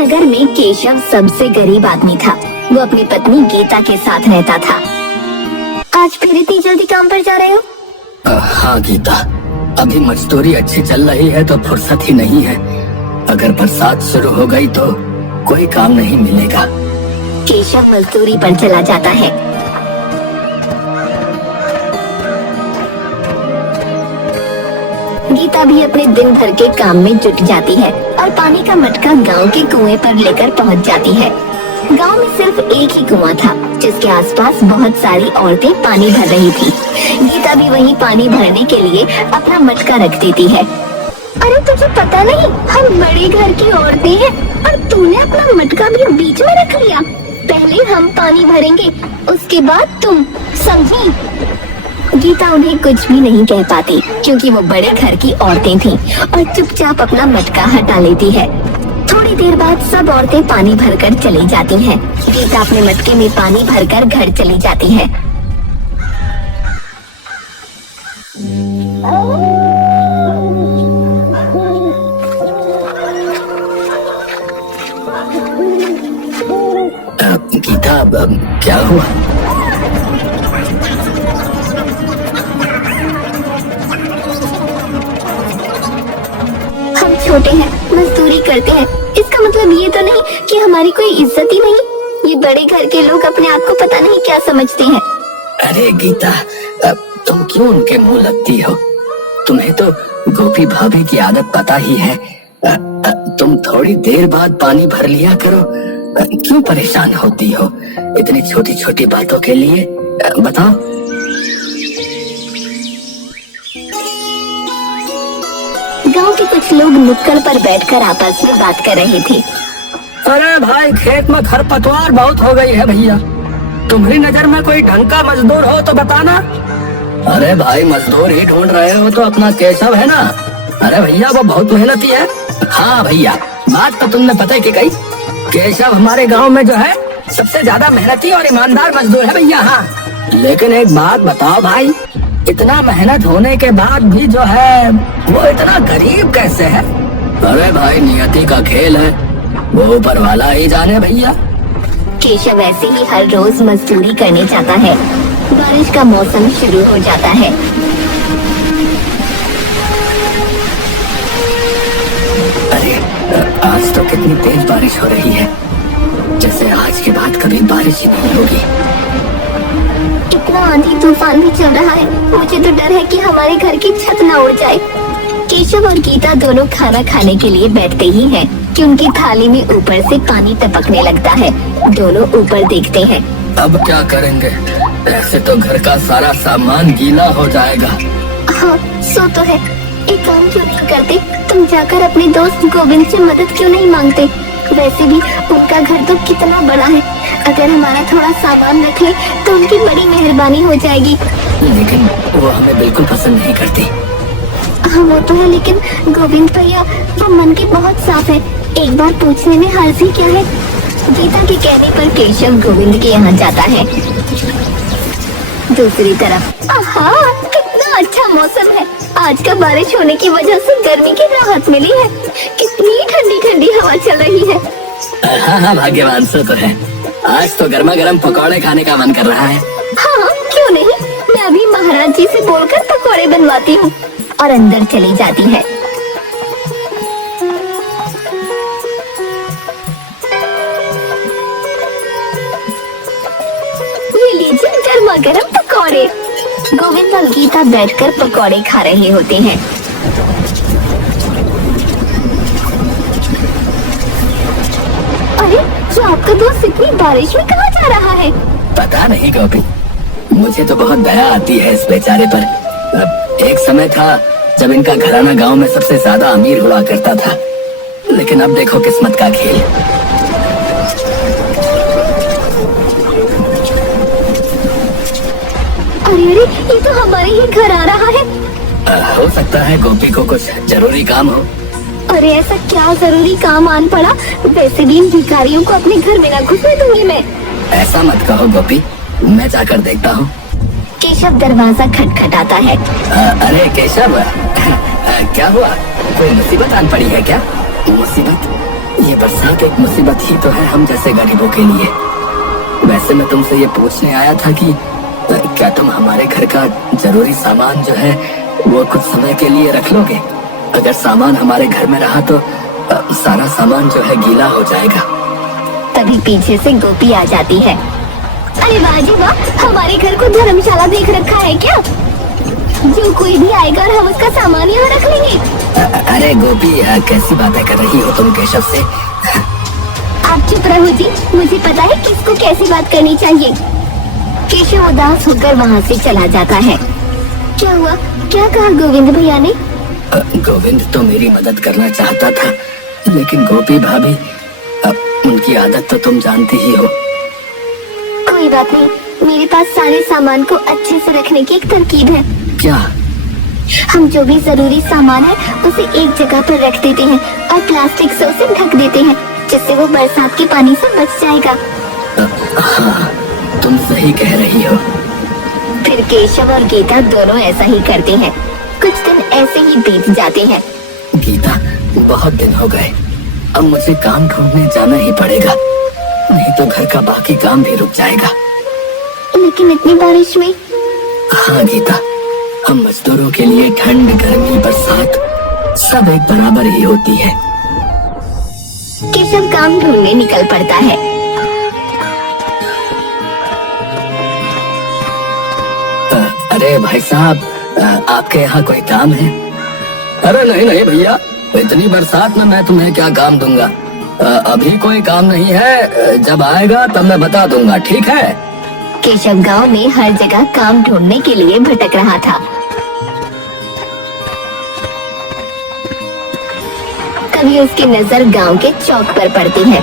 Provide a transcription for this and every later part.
नगर में केशव सबसे गरीब आदमी था। वो अपनी पत्नी गीता के साथ रहता था। आज फिर इतनी जल्दी काम पर जा रहे हो? हाँ गीता, अभी मजदूरी अच्छी चल रही है तो फुर्सत ही नहीं है। अगर बरसात शुरू हो गई तो कोई काम नहीं मिलेगा। केशव मजदूरी पर चला जाता है। गीता भी अपने दिन भर के काम में जुट जाती है और पानी का मटका गांव के कुएं पर लेकर पहुंच जाती है। गांव में सिर्फ एक ही कुआं था जिसके आसपास बहुत सारी औरतें पानी भर रही थी। गीता भी वहीं पानी भरने के लिए अपना मटका रख देती है। अरे तुझे पता नहीं, हम बड़े घर की औरतें हैं और तूने अपना मटका भी बीच में रख लिया। पहले हम पानी भरेंगे, उसके बाद तुम, समझी? गीता उन्हें कुछ भी नहीं कह पाती क्योंकि वो बड़े घर की औरतें थीं और चुपचाप अपना मटका हटा लेती है। थोड़ी देर बाद सब औरतें पानी भरकर चली जाती हैं। गीता अपने मटके में पानी भरकर घर चली जाती है। गीता, क्या हुआ? हम छोटे हैं, मजदूरी करते हैं, इसका मतलब ये तो नहीं कि हमारी कोई इज्जत ही नहीं। ये बड़े घर के लोग अपने आप को पता नहीं क्या समझते हैं। अरे गीता, तुम क्यों उनके मुंह लगती हो? तुम्हें तो गोपी भाभी की आदत पता ही है। तुम थोड़ी देर बाद पानी भर लिया करो। क्यों परेशान होती हो इतनी छोटी छोटी बातों के लिए? बताओ। गांव के कुछ लोग नुक्कड़ पर बैठकर आपस में बात कर रहे थे। अरे भाई, खेत में खरपतवार बहुत हो गई है भैया। तुम्हारी नजर में कोई ढंग का मजदूर हो तो बताना। अरे भाई, मजदूर ही ढूंढ रहे हो तो अपना केशव है ना? अरे भैया, वो बहुत मेहनती है। हाँ भैया, बात तो तुमने पता की कही। केशव हमारे गांव में जो है सबसे ज्यादा मेहनती और ईमानदार मजदूर है भैया। हाँ, लेकिन एक बात बताओ भाई, इतना मेहनत होने के बाद भी जो है वो इतना गरीब कैसे है? अरे भाई, नियति का खेल है, वो ऊपर वाला ही जाने भैया। केशव ऐसे ही हर रोज मजदूरी करने जाता है। बारिश का मौसम शुरू हो जाता है। अरे, आज तो कितनी तेज बारिश हो रही है, जैसे आज के बाद कभी बारिश ही नहीं होगी। इतना आंधी तूफान भी चल रहा है, मुझे तो डर है कि हमारे घर की छत ना उड़ जाए। केशव और गीता दोनों खाना खाने के लिए बैठते ही हैं कि उनकी थाली में ऊपर से पानी टपकने लगता है। दोनों ऊपर देखते हैं। अब क्या करेंगे? ऐसे तो घर का सारा सामान गीला हो जाएगा। हाँ, सो तो है। एक काम क्यों नहीं करते, तुम जाकर अपने दोस्त गोविंद से मदद क्यों नहीं मांगते? वैसे भी उनका घर तो कितना बड़ा है, अगर हमारा थोड़ा सामान रख ले तो उनकी बड़ी मेहरबानी हो जाएगी। लेकिन वो हमें बिल्कुल पसंद नहीं करती। हाँ वो तो है, लेकिन गोविंद भैया वो मन के बहुत साफ है, एक बार पूछने में हर्ज ही क्या है। गीता के कहने पर केशव गोविंद के यहाँ जाता है। दूसरी तरफ आहा, कितना अच्छा मौसम है। आज का बारिश होने की वजह से गर्मी की राहत मिली है। कितनी ठंडी ठंडी हवा चल रही है। हाँ, भाग्यवान सो तो है। आज तो गर्मा गर्म पकौड़े खाने का मन कर रहा है। हाँ, क्यों नहीं, मैं अभी महाराज जी से बोलकर पकौड़े बनवाती हूँ। और अंदर चली जाती है। ये लीजिए गर्मा गर्म पकौड़े। गोविंद और गीता बैठकर पकौड़े खा रहे होते हैं। अरे, जो आपका दोस्त इतनी बारिश में कहाँ जा रहा है? पता नहीं गोपी, मुझे तो बहुत दया आती है इस बेचारे पर। एक समय था जब इनका घराना गांव में सबसे ज्यादा अमीर हुआ करता था, लेकिन अब देखो किस्मत का खेल। अरे, ये तो हमारे ही घर आ रहा है। हो सकता है गोपी को कुछ जरूरी काम हो। अरे ऐसा क्या जरूरी काम आन पड़ा? वैसे भी इन भिखारियों को अपने घर में न घुसने दूंगी मैं। ऐसा मत कहो गोपी, मैं जाकर देखता हूँ। केशव दरवाजा खटखटाता है। अरे केशव, क्या हुआ? कोई मुसीबत आन पड़ी है क्या? मुसीबत? ये बरसात एक मुसीबत ही तो है हम जैसे गरीबों के लिए। वैसे मैं तुमसे ये पूछने आया था कि क्या तुम हमारे घर का जरूरी सामान जो है वो कुछ समय के लिए रख लोगे? अगर सामान हमारे घर में रहा तो सारा सामान जो है गीला हो जाएगा। तभी पीछे से गोपी आ जाती है। अरे वाह जी वाह, हमारे घर को धर्मशाला देख रखा है क्या? जो कोई भी आएगा और हम उसका सामान यहाँ रख लेंगे। अरे गोपी, कैसी बातें कर रही हो तुम केशव से? आप चुप रहो जी, मुझे पता है किसको कैसी बात करनी चाहिए। केशव उदास होकर वहाँ से चला जाता है। क्या हुआ? क्या कहा गोविंद भैया ने? गोविंद तो मेरी मदद करना चाहता था, लेकिन गोपी भाभी, उनकी आदत तो तुम जानती ही हो। कोई बात नहीं, मेरे पास सारे सामान को अच्छे से रखने की एक तरकीब है। क्या? हम जो भी जरूरी सामान है उसे एक जगह पर रख देते हैं और प्लास्टिक से उसे ढक देते हैं, जिससे वो बरसात के पानी से बच जाएगा। हाँ, तुम सही कह रही हो। फिर केशव और गीता दोनों ऐसा ही करते हैं। कुछ दिन ऐसे ही बीत जाते हैं। गीता, बहुत दिन हो गए, अब मुझे काम ढूंढने जाना ही पड़ेगा, नहीं तो घर का बाकी काम भी रुक जाएगा। लेकिन इतनी बारिश में? हाँ गीता, हम मजदूरों के लिए ठंड, गर्मी, बरसात सब एक बराबर ही होती है। केशव काम ढूंढने निकल पड़ता है। अरे भाई साहब, आपके यहाँ कोई काम है? अरे नहीं नहीं भैया, इतनी बरसात में मैं तुम्हें क्या काम दूंगा। अभी कोई काम नहीं है, जब आएगा तब मैं बता दूंगा, ठीक है? केशव गांव में हर जगह काम ढूंढने के लिए भटक रहा था। कभी उसकी नजर गांव के चौक पर पड़ती है।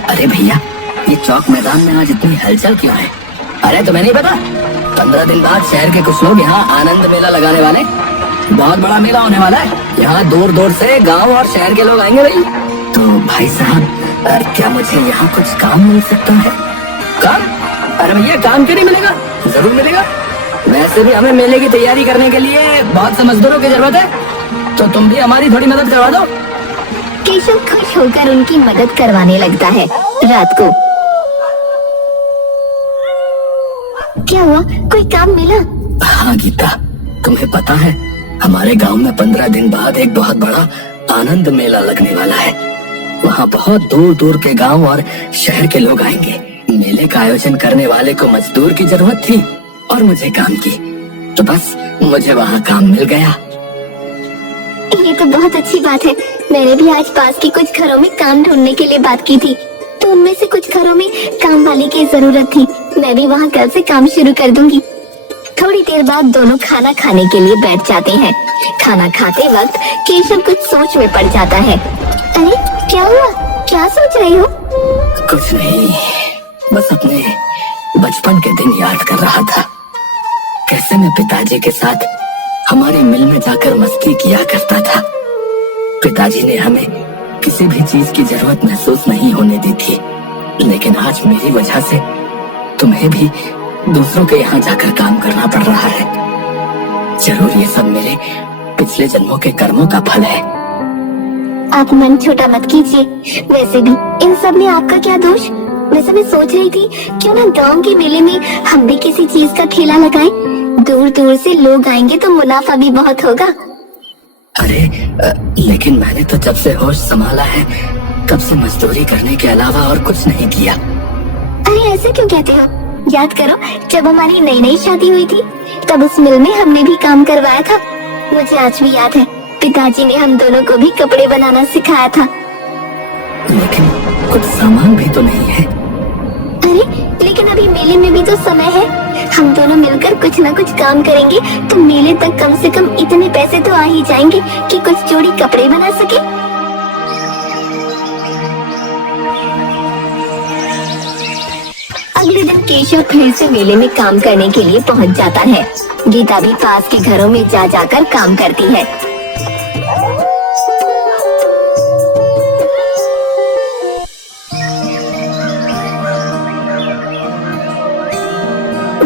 अरे भैया, ये चौक मैदान में आज इतनी हलचल क्यों है? अरे तुम्हें नहीं पता, 15 दिन बाद शहर के कुछ लोग यहाँ आनंद मेला लगाने वाले, बहुत बड़ा मेला होने वाला है। यहाँ दूर दूर से गांव और शहर के लोग आएंगे भाई। तो भाई साहब, क्या मुझे यहाँ कुछ काम मिल सकता है? काम? अरे भैया, काम क्यों नहीं मिलेगा, जरूर मिलेगा। वैसे भी हमें मेले की तैयारी करने के लिए बहुत से मजदूरों की जरूरत है, तो तुम भी हमारी थोड़ी मदद करवा दो। केशव खुश होकर उनकी मदद करवाने लगता है। रात को क्या हुआ? कोई काम मिला? हाँ गीता, तुम्हें पता है हमारे गांव में 15 दिन बाद एक बहुत बड़ा आनंद मेला लगने वाला है। वहाँ बहुत दूर दूर के गांव और शहर के लोग आएंगे। मेले का आयोजन करने वाले को मजदूर की जरूरत थी और मुझे काम की, तो बस मुझे वहाँ काम मिल गया। ये तो बहुत अच्छी बात है। मैंने भी आज पास के कुछ घरों में काम ढूंढने के लिए बात की थी, तो उनमें से कुछ घरों में काम वाली की जरूरत थी। मैं भी वहाँ कल से काम शुरू कर दूंगी। थोड़ी देर बाद दोनों खाना खाने के लिए बैठ जाते हैं। खाना खाते वक्त केशव कुछ सोच में पड़ जाता है। अरे क्या हुआ? क्या सोच रही हो? कुछ नहीं, बस अपने बचपन के दिन याद कर रहा था। कैसे मैं पिताजी के साथ हमारी मिल में जाकर मस्ती किया करता था। पिताजी ने हमें किसी भी चीज की जरूरत महसूस नहीं होने दी थी, लेकिन आज मेरी वजह से तुम्हें भी दूसरों के यहाँ जाकर काम करना पड़ रहा है। जरूर ये सब मेरे पिछले जन्मों के कर्मों का फल है। आप मन छोटा मत कीजिए। वैसे भी इन सब में आपका क्या दोष? वैसे मैं सोच रही थी क्यों ना गांव के मेले में हम भी किसी चीज का ठेला लगाएं। दूर दूर से लोग आएंगे तो मुनाफा भी बहुत होगा। अरे लेकिन मैंने तो जब से होश संभाला है तब से मजदूरी करने के अलावा और कुछ नहीं किया। अरे ऐसे क्यों कहते हो? याद करो, जब हमारी नई नई शादी हुई थी तब उस मिल में हमने भी काम करवाया था। मुझे आज भी याद है, पिताजी ने हम दोनों को भी कपड़े बनाना सिखाया था। लेकिन कुछ सामान भी तो नहीं है। अरे लेकिन अभी मेले में भी तो समय है। हम दोनों मिलकर कुछ ना कुछ काम करेंगे तो मेले तक कम से कम इतने पैसे तो आ ही जाएंगे कि कुछ जोड़ी कपड़े बना सके। अगले दिन केशव फिर से मेले में काम करने के लिए पहुंच जाता है। गीता भी पास के घरों में जा जाकर काम करती है।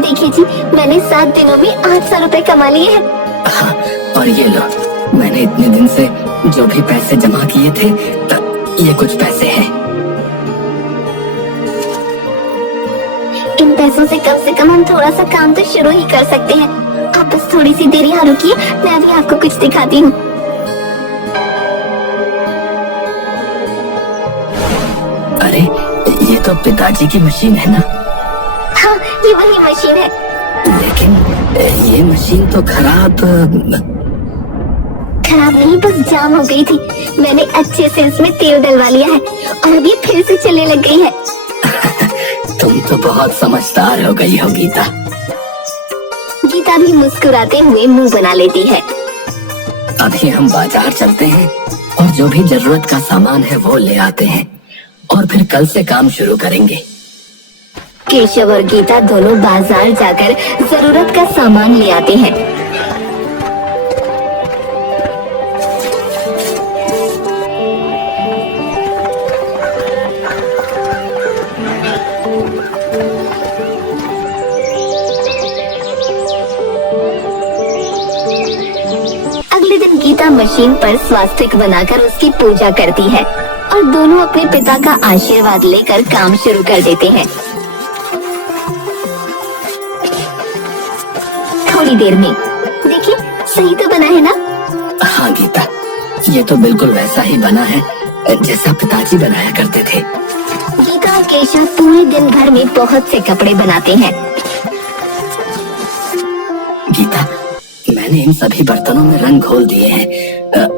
देखिए जी, मैंने 7 दिनों में 800 रुपए कमा लिए हैं। हाँ, और ये लो, मैंने इतने दिन से जो भी पैसे जमा किए थे ये कुछ पैसे हैं। इन पैसों से कम हम थोड़ा सा काम तो शुरू ही कर सकते हैं। आप बस थोड़ी सी देर यहाँ रुकिए, मैं अभी आपको कुछ दिखाती हूँ। अरे ये तो पिताजी की मशीन है ना? हाँ, ये वही मशीन है। लेकिन ये मशीन तो खराब नहीं, बस जाम हो गई थी। मैंने अच्छे से इसमें तेल डलवा लिया है और अब ये फिर से चलने लग गई है। तुम तो बहुत समझदार हो गई हो गीता। गीता भी मुस्कुराते हुए मुंह बना लेती है। अभी हम बाजार चलते हैं और जो भी जरूरत का सामान है वो ले आते हैं और फिर कल से काम शुरू करेंगे। केशव और गीता दोनों बाजार जाकर जरूरत का सामान ले आते हैं। अगले दिन गीता मशीन पर स्वास्तिक बनाकर उसकी पूजा करती है और दोनों अपने पिता का आशीर्वाद लेकर काम शुरू कर देते हैं। थोड़ी देर में देखिए, सही तो बना है ना? हाँ गीता, ये तो बिल्कुल वैसा ही बना है जैसा पिताजी बनाया करते थे। गीता और केशव पूरे दिन घर में बहुत से कपड़े बनाते हैं। गीता, मैंने इन सभी बर्तनों में रंग घोल दिए हैं।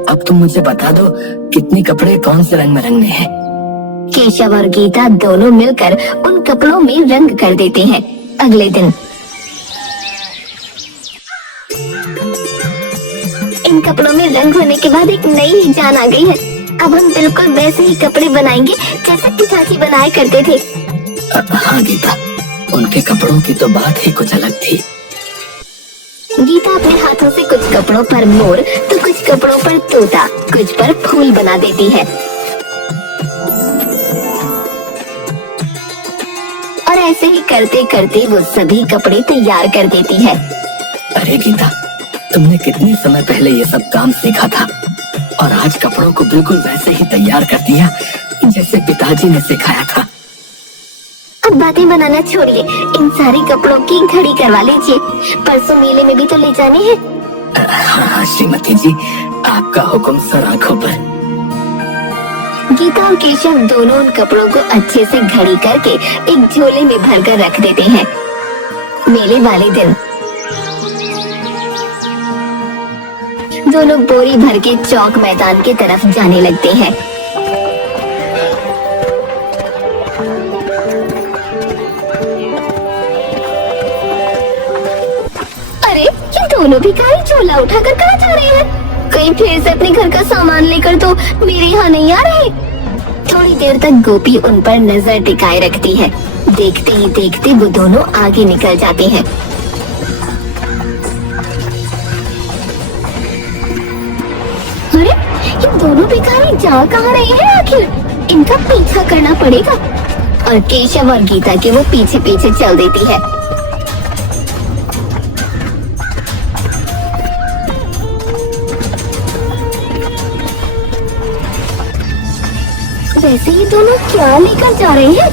अब तुम मुझे बता दो कितने कपड़े कौन से रंग में रंगने हैं। केशव और गीता दोनों मिलकर उन कपड़ों में रंग कर देते हैं। अगले दिन इन कपड़ों में रंग होने के बाद एक नई ही जान आ गई है। अब हम बिल्कुल वैसे ही कपड़े बनाएंगे जैसे पिताजी बनाया करते थे। हाँ गीता, उनके कपड़ों की तो बात ही कुछ अलग थी। गीता अपने हाथों से कुछ कपड़ों पर मोर तो कुछ कपड़ों पर तोता, कुछ पर फूल बना देती है और ऐसे ही करते करते वो सभी कपड़े तैयार कर देती है। अरे गीता, तुमने कितने समय पहले ये सब काम सीखा था और आज कपड़ों को बिल्कुल वैसे ही तैयार कर दिया जैसे पिताजी ने सिखाया था। अब बातें बनाना छोड़िए, इन सारे कपड़ों की घड़ी करवा लीजिए। परसों मेले में भी तो ले जाने हैं। हाँ श्रीमती जी, आपका हुक्म सर आंखों पर। गीता और केशव दोनों उन कपड़ों को अच्छे से घड़ी करके एक झोले में भरकर रख देते हैं। मेले वाले दिन दोनों बोरी भर के चौक मैदान की तरफ जाने लगते हैं। अरे ये दोनों भिखारी झोला उठाकर कहाँ जा रहे हैं? कहीं फिर से अपने घर का सामान लेकर तो मेरे यहाँ नहीं आ रहे। थोड़ी देर तक गोपी उन पर नजर टिकाए रखती है। देखते ही देखते वो दोनों आगे निकल जाते हैं। अरे ये दोनों भिखारी जा कहाँ रहे हैं आखिर? इनका पीछा करना पड़ेगा। और केशव और गीता के वो पीछे पीछे चल देती है। वैसे ये दोनों क्या लेकर जा रहे हैं?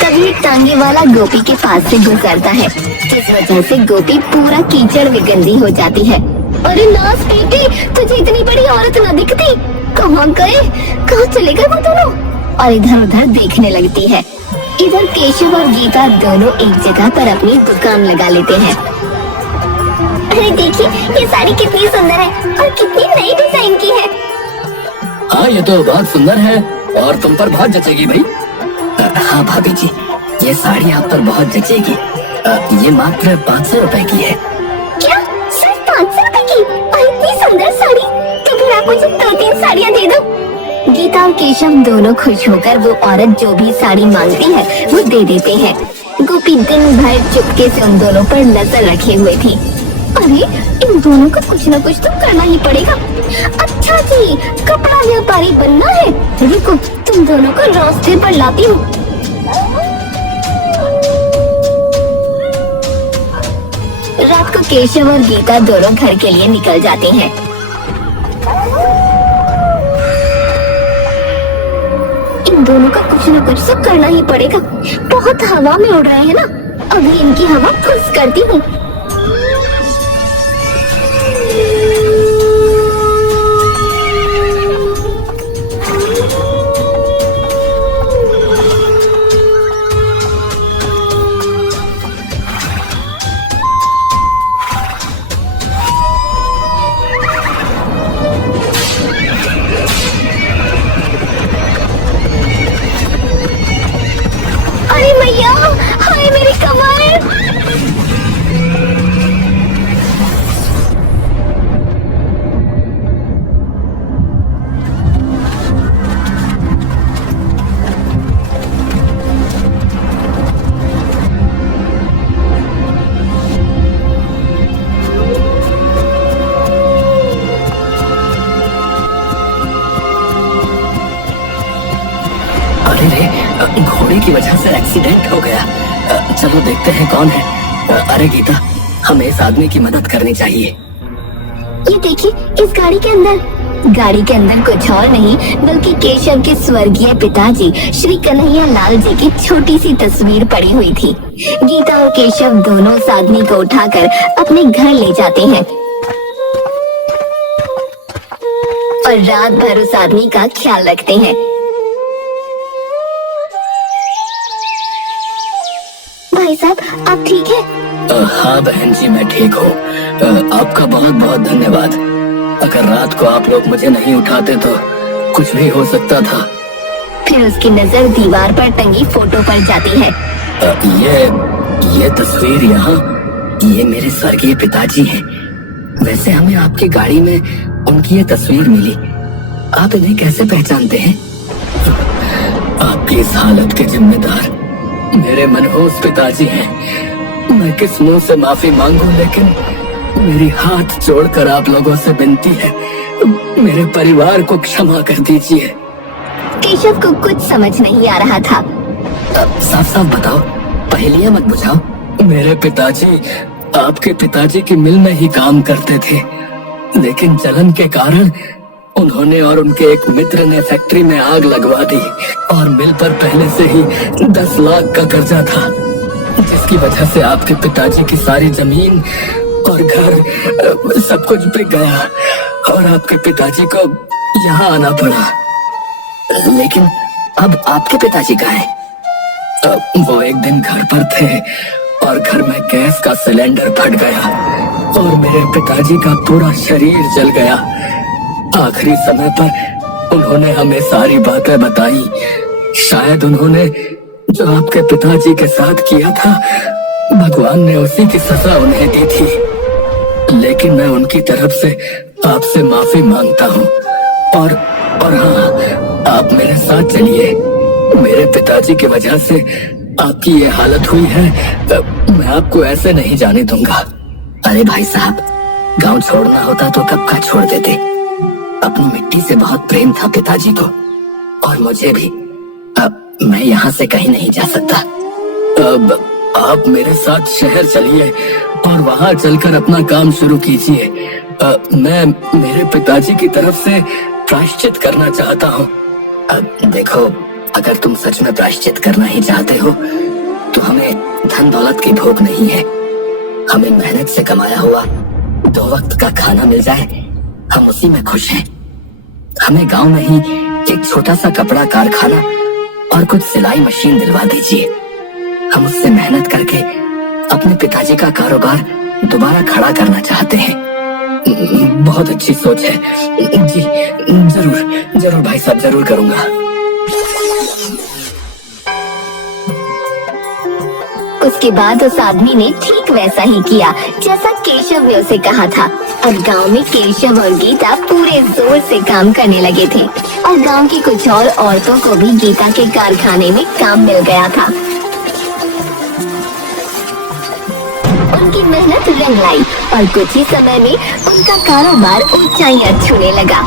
तभी एक टांगे वाला गोपी के पास से गुजरता है, जिस वजह से गोपी पूरा कीचड़ में गंदी हो जाती है। अरे नास बेटी, तुझे इतनी बड़ी औरत न दिखती? कहाँ गए? कहाँ चले गए वो दोनों? और इधर उधर देखने लगती है। इधर केशव और गीता दोनों एक जगह पर अपनी दुकान लगा लेते हैं। अरे देखिए, ये साड़ी कितनी सुंदर है और कितनी नई डिजाइन की है। हाँ ये तो बहुत सुंदर है और तुम पर बहुत जचेगी भाई। हाँ भाभी जी, ये साड़ी आप पर बहुत जचेगी। ये मात्र 500 रुपए की है। क्या सिर्फ 500 रुपए की? और इतनी सुंदर साड़ी? तो फिर आप मुझे 2-3 साड़ियाँ दे दो। गीता और केशव दोनों खुश होकर वो औरत जो भी साड़ी मांगती है वो दे देते हैं। गोपी दिन भर चुपके से उन दोनों पर नजर रखे हुए थी। अरे इन दोनों को कुछ न कुछ तो करना ही पड़ेगा। अच्छा जी, कपड़ा व्यापारी बनना है। रुको, तुम दोनों को रास्ते पर लाती हूँ। रात को केशव और गीता दोनों घर के लिए निकल जाते हैं। इन दोनों का कुछ न कुछ तो करना ही पड़ेगा। बहुत हवा में उड़ रहे हैं ना, अभी इनकी हवा फुस करती हूँ। अरे मैया, हाय मेरी कमर। अरे रे, घोड़े की वजह से एक्सीडेंट हो गया। चलो देखते हैं कौन है। अरे गीता, हमें इस आदमी की मदद करनी चाहिए। ये देखिए, इस गाड़ी के अंदर कुछ और नहीं बल्कि केशव के स्वर्गीय पिताजी श्री कन्हैया लाल जी की छोटी सी तस्वीर पड़ी हुई थी। गीता और केशव दोनों उस आदमी को उठाकर अपने घर ले जाते हैं और रात भर उस आदमी का ख्याल रखते हैं। भाई साहब, आप ठीक है? हाँ बहन जी, मैं ठीक हूँ। आपका बहुत बहुत धन्यवाद। अगर रात को आप लोग मुझे नहीं उठाते तो कुछ भी हो सकता था। फिर उसकी नजर दीवार पर टंगी फोटो पर जाती है। ये तस्वीर यहाँ, ये मेरे स्वर्गीय पिताजी हैं। वैसे हमें आपकी गाड़ी में उनकी ये तस्वीर मिली। आप इन्हें कैसे पहचानते हैं? आपकी इस हालत के जिम्मेदार मेरे मनहूस पिताजी हैं। मैं किस मुंह से माफी मांगू, लेकिन मेरी हाथ जोड़कर आप लोगों से विनती है, मेरे परिवार को क्षमा कर दीजिए। केशव को कुछ समझ नहीं आ रहा था। साफ साफ बताओ, पहेलियां मत बुझाओ। मेरे पिताजी आपके पिताजी की मिल में ही काम करते थे, लेकिन जलन के कारण उन्होंने और उनके एक मित्र ने फैक्ट्री में आग लगवा दी और मिल पर पहले से ही 10 लाख का कर्जा था, जिसकी वजह से आपके पिताजी की सारी जमीन और घर सब कुछ बिक गया और आपके पिताजी को यहाँ आना पड़ा। लेकिन अब आपके पिताजी कहाँ हैं? वो एक दिन घर पर थे और घर में गैस का सिलेंडर फट गया और मेरे पिताजी का पूरा शरीर जल गया। आखिरी समय पर उन्होंने हमें सारी बातें बताई। शायद उन्होंने जो आपके पिताजी के साथ किया था, भगवान ने उसी की सजा उन्हें दी थी। लेकिन मैं उनकी तरफ से आपसे माफी मांगता हूँ। और हाँ, आप मेरे साथ चलिए। मेरे पिताजी की वजह से आपकी ये हालत हुई है, मैं आपको ऐसे नहीं जाने दूंगा। अरे भाई साहब, गांव छोड़ना होता तो कब का छोड़ देते। अपनी मिट्टी से बहुत प्रेम था पिताजी को, और मुझे भी। अब मैं यहाँ से कहीं नहीं जा सकता। अब आप मेरे साथ शहर चलिए और वहाँ चलकर अपना काम शुरू कीजिए। मैं मेरे पिताजी की तरफ से प्रायश्चित करना चाहता हूँ। अब देखो, अगर तुम सच में प्रायश्चित करना ही चाहते हो तो हमें धन दौलत की भूख नहीं है। हमें मेहनत से कमाया हुआ 2 वक्त का खाना मिल जाए, हम उसी में खुश हैं। हमें गांव में ही एक छोटा सा कपड़ा कारखाना और कुछ सिलाई मशीन दिलवा दीजिए। हम उससे मेहनत करके अपने पिताजी का कारोबार दोबारा खड़ा करना चाहते हैं। बहुत अच्छी सोच है जी। जरूर जरूर भाई साहब, जरूर करूंगा। उसके बाद उस आदमी ने ठीक वैसा ही किया जैसा केशव ने उसे कहा था। और गांव में केशव और गीता पूरे जोर से काम करने लगे थे और गांव की कुछ और औरतों को भी गीता के कारखाने में काम मिल गया था। उनकी मेहनत रंग लाई और कुछ ही समय में उनका कारोबार ऊंचाइयां छूने लगा।